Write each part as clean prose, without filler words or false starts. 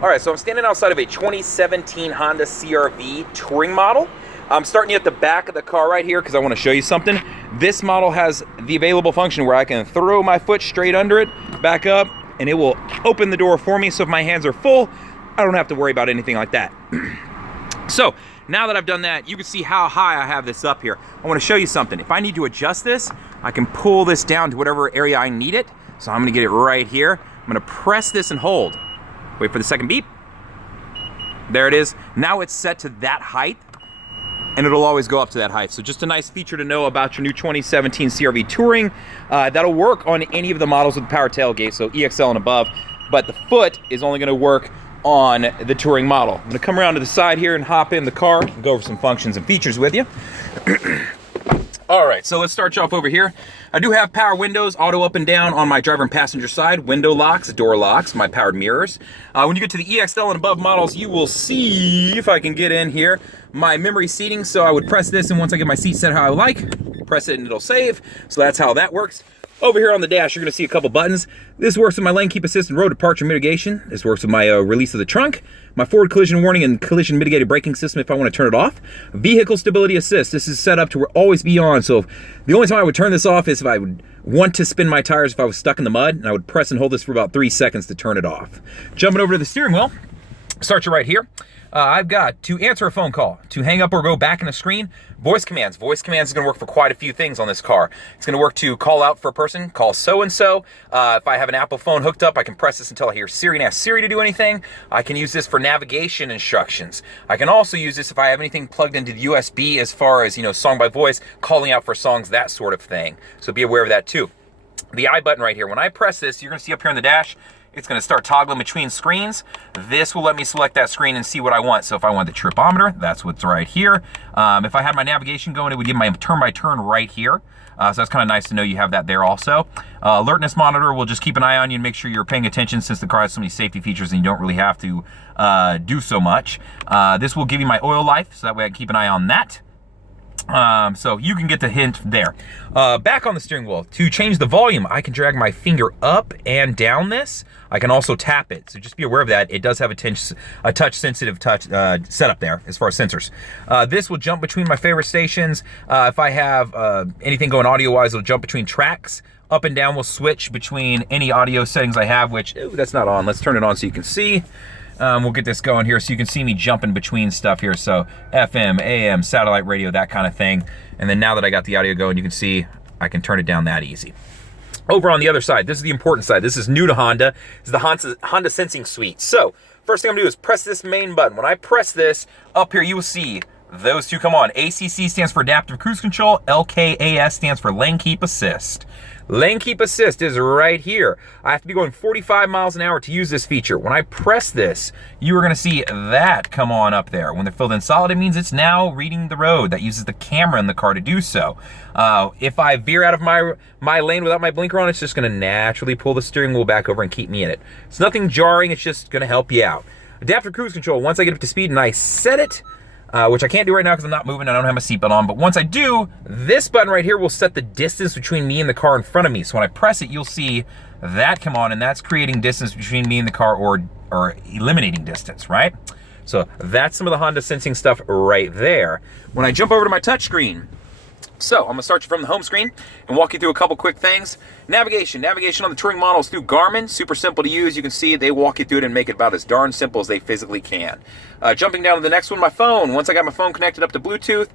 All right, so I'm standing outside of a 2017 Honda CR-V touring model. I'm starting you at the back of the car right here because I want to show you something. This model has the available function where I can throw my foot straight under it, back up, and it will open the door for me. So if my hands are full, I don't have to worry about anything like that. So now that I've done that, you can see how high I have this up here. I want to show you something. If I need to adjust this, I can pull this down to whatever area I need it. So I'm going to get it right here. I'm going to press this and hold. Wait for the second beep. There it is. Now it's set to that height, and it'll always go up to that height. So just a nice feature to know about your new 2017 CR-V Touring. That'll work on any of the models with power tailgate, so EXL and above, but the foot is only gonna work on the Touring model. I'm gonna come around to the side here and hop in the car and go over some functions and features with you. All right, so let's start you off over here. I do have power windows, auto up and down on my driver and passenger side, window locks, door locks, my powered mirrors. When you get to the EXL and above models, you will see, if I can get in here, my memory seating. So I would press this, and once I get my seat set how I like, press it and it'll save. So that's how that works. Over here on the dash, you're gonna see a couple buttons. This works with my lane keep assist and road departure mitigation. This works with my release of the trunk, my forward collision warning and collision mitigated braking system if I wanna turn it off. Vehicle stability assist, this is set up to always be on. So the only time I would turn this off is if I would want to spin my tires if I was stuck in the mud, and I would press and hold this for about 3 seconds to turn it off. Jumping over to the steering wheel, start you right here. I've got to answer a phone call, to hang up or go back in the screen, voice commands. Voice commands is gonna work for quite a few things on this car. It's gonna work to call out for a person, call so-and-so. If I have an Apple phone hooked up, I can press this until I hear Siri and ask Siri to do anything. I can use this for navigation instructions. I can also use this if I have anything plugged into the USB as far as, song by voice, calling out for songs, that sort of thing. So be aware of that too. The I button right here, when I press this, you're gonna see up here on the dash, it's gonna start toggling between screens. This will let me select that screen and see what I want. So if I want the tripometer, that's what's right here. If I had my navigation going, it would give my turn by turn right here. So that's kind of nice to know you have that there also. Alertness Monitor will just keep an eye on you and make sure you're paying attention, since the car has so many safety features and you don't really have to do so much. This will give you my oil life, so that way I can keep an eye on that. So you can get the hint there. Back on the steering wheel, to change the volume, I can drag my finger up and down this. I can also tap it, so just be aware of that. It does have a touch sensitive setup there as far as sensors. This will jump between my favorite stations. If I have anything going audio wise, it'll jump between tracks. Up and down will switch between any audio settings I have, which, ooh, that's not on. Let's turn it on so you can see. We'll get this going here so you can see me jumping between stuff here. So FM, AM, satellite radio, that kind of thing. And then now that I got the audio going, you can see I can turn it down that easy. Over on the other side, this is the important side. This is new to Honda. This is the Honda Sensing Suite. So first thing I'm gonna do is press this main button. When I press this, up here you will see those two come on. ACC stands for Adaptive Cruise Control. LKAS stands for Lane Keep Assist. Lane Keep Assist is right here. I have to be going 45 miles an hour to use this feature. When I press this, you are gonna see that come on up there. When they're filled in solid, it means it's now reading the road. That uses the camera in the car to do so. If I veer out of my lane without my blinker on, it's just gonna naturally pull the steering wheel back over and keep me in it. It's nothing jarring, it's just gonna help you out. Adaptive Cruise Control, once I get up to speed and I set it, which I can't do right now because I'm not moving, I don't have my seatbelt on, but once I do, this button right here will set the distance between me and the car in front of me. So when I press it, you'll see that come on, and that's creating distance between me and the car, or eliminating distance, right? So that's some of the Honda Sensing stuff right there. When I jump over to my touchscreen, so I'm gonna start you from the home screen and walk you through a couple quick things. Navigation on the Touring models through Garmin, super simple to use. You can see they walk you through it and make it about as darn simple as they physically can. Jumping down to the next one, my phone. Once I got my phone connected up to Bluetooth,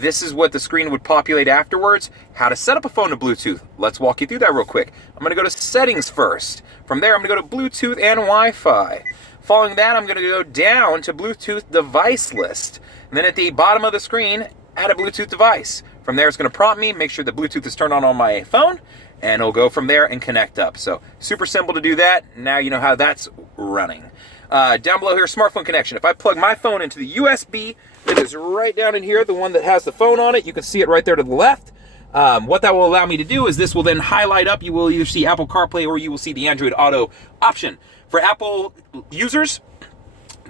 this is what the screen would populate afterwards. How to set up a phone to Bluetooth. Let's walk you through that real quick. I'm gonna go to settings first. From there, I'm gonna go to Bluetooth and Wi-Fi. Following that, I'm gonna go down to Bluetooth device list. And then at the bottom of the screen, add a Bluetooth device. From there, it's gonna prompt me, make sure the Bluetooth is turned on my phone, and it'll go from there and connect up. So super simple to do that. Now you know how that's running. Down below here, smartphone connection. If I plug my phone into the USB that is right down in here, the one that has the phone on it, you can see it right there to the left. What that will allow me to do is this will then highlight up. You will either see Apple Carplay or you will see the Android Auto option. For Apple users,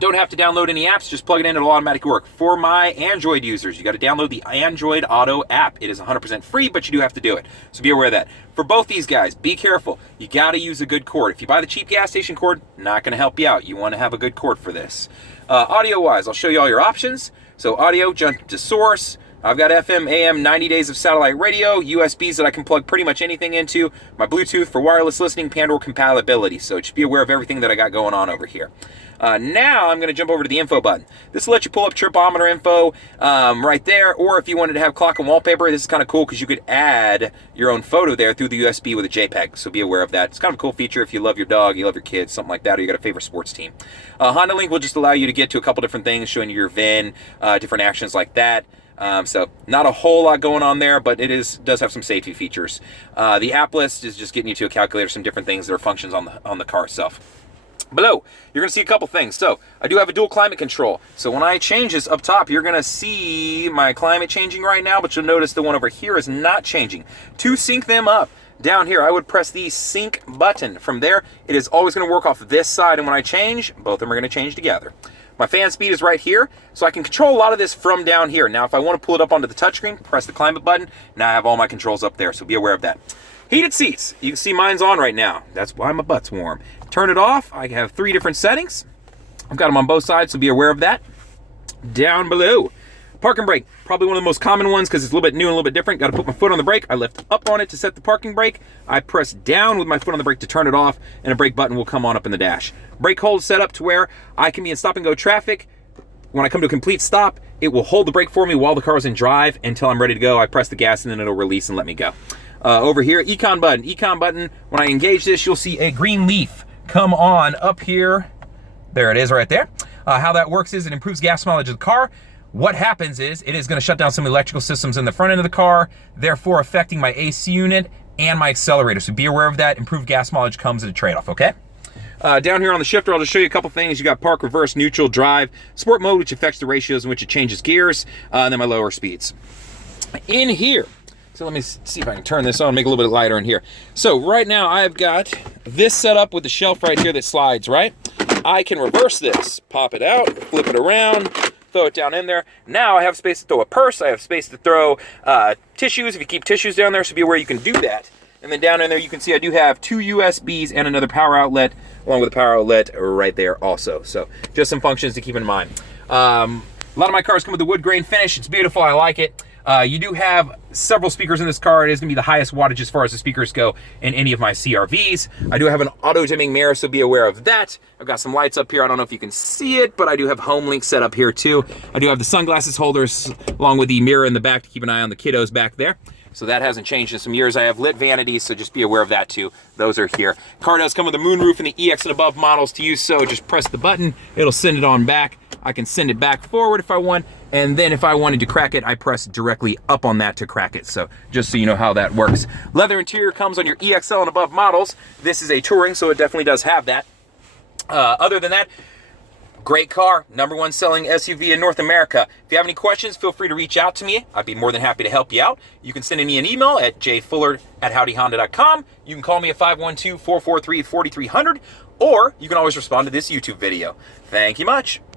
Don't have to download any apps, just plug it in, it'll automatically work. For my Android users, you got to download the Android Auto app. It is 100% free, but you do have to do it. So be aware of that. For both these guys, be careful. You got to use a good cord. If you buy the cheap gas station cord, not going to help you out. You want to have a good cord for this. Audio-wise, I'll show you all your options. So audio, jump to source. I've got FM, AM, 90 days of satellite radio, USBs that I can plug pretty much anything into, my Bluetooth for wireless listening, Pandora compatibility. So just be aware of everything that I got going on over here. Now I'm going to jump over to the info button. This will let you pull up tripometer info right there, or if you wanted to have clock and wallpaper, this is kind of cool because you could add your own photo there through the USB with a JPEG, so be aware of that. It's kind of a cool feature if you love your dog, you love your kids, something like that, or you got a favorite sports team. Honda Link will just allow you to get to a couple different things, showing you your VIN, different actions like that. So not a whole lot going on there, but it does have some safety features. The app list is just getting you to a calculator, some different things that are functions on the car itself. Below, you're going to see a couple things. So I do have a dual climate control. So when I change this up top, you're going to see my climate changing right now, but you'll notice the one over here is not changing. To sync them up, down here, I would press the sync button. From there, it is always going to work off this side, and when I change, both of them are going to change together. My fan speed is right here, so I can control a lot of this from down here. Now, if I want to pull it up onto the touchscreen, press the climate button. Now I have all my controls up there, so be aware of that. Heated seats. You can see mine's on right now. That's why my butt's warm. Turn it off. I have 3 different settings. I've got them on both sides, so be aware of that. Down below, parking brake. Probably one of the most common ones because it's a little bit new and a little bit different. Got to put my foot on the brake. I lift up on it to set the parking brake. I press down with my foot on the brake to turn it off, and a brake button will come on up in the dash. Brake hold set up to where I can be in stop and go traffic. When I come to a complete stop, it will hold the brake for me while the car is in drive until I'm ready to go. I press the gas and then it'll release and let me go. Over here, econ button. Econ button, when I engage this, you'll see a green leaf come on up here. There it is right there. How that works is it improves gas mileage of the car. What happens is it is going to shut down some electrical systems in the front end of the car, therefore affecting my AC unit and my accelerator. So be aware of that. Improved gas mileage comes at a trade-off, okay? Down here on the shifter, I'll just show you a couple things. You got park, reverse, neutral, drive, sport mode, which affects the ratios in which it changes gears, and then my lower speeds. In here, so let me see if I can turn this on, make it a little bit lighter in here. So right now I've got this set up with the shelf right here that slides, right? I can reverse this, pop it out, flip it around, throw it down in there. Now I have space to throw a purse. I have space to throw tissues, if you keep tissues down there, so be aware you can do that. And then down in there, you can see I do have 2 USBs and another power outlet, along with a power outlet right there also. So just some functions to keep in mind. A lot of my cars come with a wood grain finish. It's beautiful, I like it. You do have several speakers in this car. It is going to be the highest wattage as far as the speakers go in any of my CRVs. I do have an auto dimming mirror, so be aware of that. I've got some lights up here. I don't know if you can see it, but I do have home link set up here too. I do have the sunglasses holders along with the mirror in the back to keep an eye on the kiddos back there. So that hasn't changed in some years. I have lit vanities, so just be aware of that too. Those are here. Car does come with a moonroof and the EX and above models to use, so just press the button. It'll send it on back. I can send it back forward if I want, and then if I wanted to crack it, I press directly up on that to crack it. So just so you know how that works. Leather interior comes on your EXL and above models. This is a touring, so it definitely does have that. Other than that, great car, #1 selling SUV in North America. If you have any questions, feel free to reach out to me. I'd be more than happy to help you out. You can send me an email at jfuller@howdyhonda.com. You can call me at 512-443-4300, or you can always respond to this YouTube video. Thank you much.